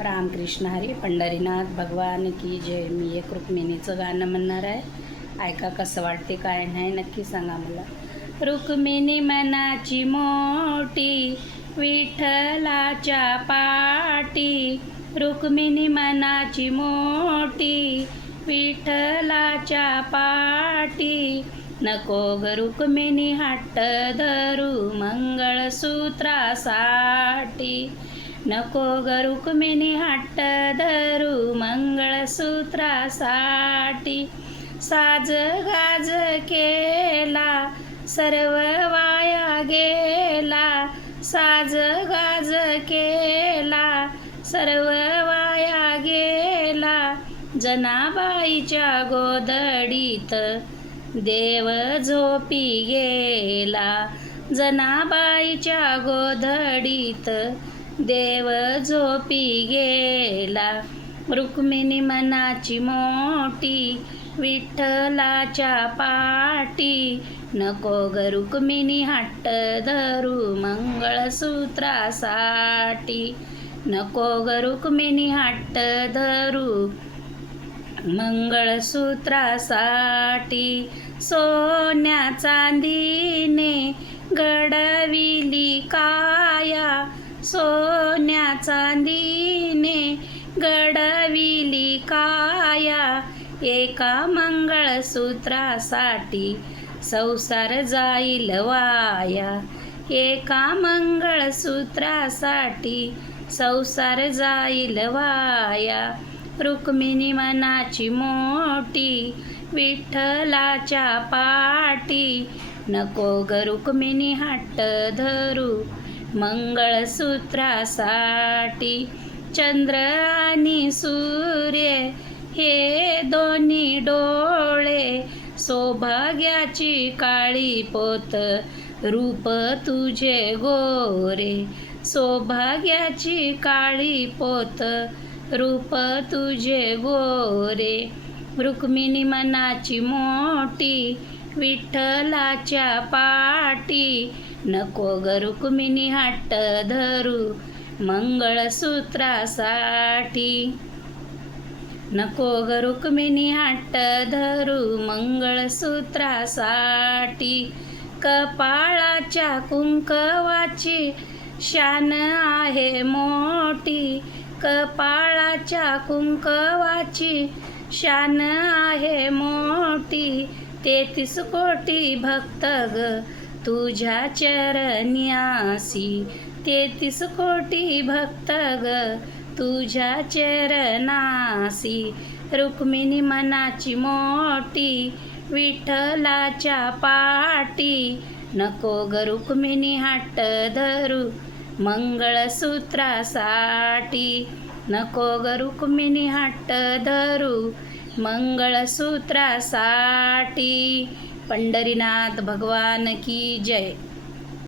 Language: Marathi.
रामकृष्ण हरी पंढरीनाथ भगवान की जय. मी एक रुक्मिणीचं गाणं म्हणणार आहे. ऐका कसं वाटते काय नाही नक्की सांगा मला. रुक्मिणी मनाची मोठी विठ्ठलाच्या पाटी, रुक्मिणी मनाची मोठी विठ्ठलाच्या पाटी. नको ग रुक्मिणी हट्ट धरू मंगळसूत्रासाठी, नको ग रुक्मिणी हट्ट धरू मंगळसूत्रासाठी. साज गाज केला सर्व वाया गेला, साज गाज केला सर्व वाया गेला. जनाबाईच्या गोधडीत देव झोपी गेला, जनाबाईच्या गोधडीत देव झोपी गेला. रुक्मिणी मनाची मोठी विठ्ठलाच्या पाटी, नको ग रुक्मिणी हट्ट धरू मंगळसूत्रासाठी, नको ग रुक्मिणी हट्ट धरू मंगळसूत्रासाठी. सोन्या चांदीने घडविली काया, सोन्या चांदीने घडविली काया. एका मंगळसूत्रासाठी संसार जाईल वाया, एका मंगळसूत्रासाठी संसार जाईल वाया. रुक्मिणी मनाची मोठी विठ्ठलाच्या पाटी, नको ग रुक्मिणी हट्ट धरू मंगळसूत्रासाठी. चंद्र आणि सूर्य हे दोन्ही डोळे, सौभाग्याची काळी पोत रूप तुझे गोरे, सौभाग्याची काळी पोत रूप तुझे गोरे. रुक्मिणी मनाची मोठी विठ्ठलाच्या पाटी, नको ग रुक्मिणी हट्ट धरू मंगळसूत्रासाठी, नको ग रुक्मिणी हट्ट धरू मंगळसूत्रासाठी. कपाळाच्या कुंकवाची शान आहे मोठी, कपाळाच्या कुंकवाची शान आहे मोठी. 33 कोटी भक्त ग तुझ्या चरण्यासी, 33 कोटी भक्त ग तुझ्या चरणासी. रुक्मिणी मनाची मोठी विठ्ठलाच्या पाटी, नको ग रुक्मिणी हट्ट धरू मंगळसूत्रासाठी, नको ग रुक्मिणी हट्ट धरू मंगळसूत्रासाठी. पंढरीनाथ भगवान की जय.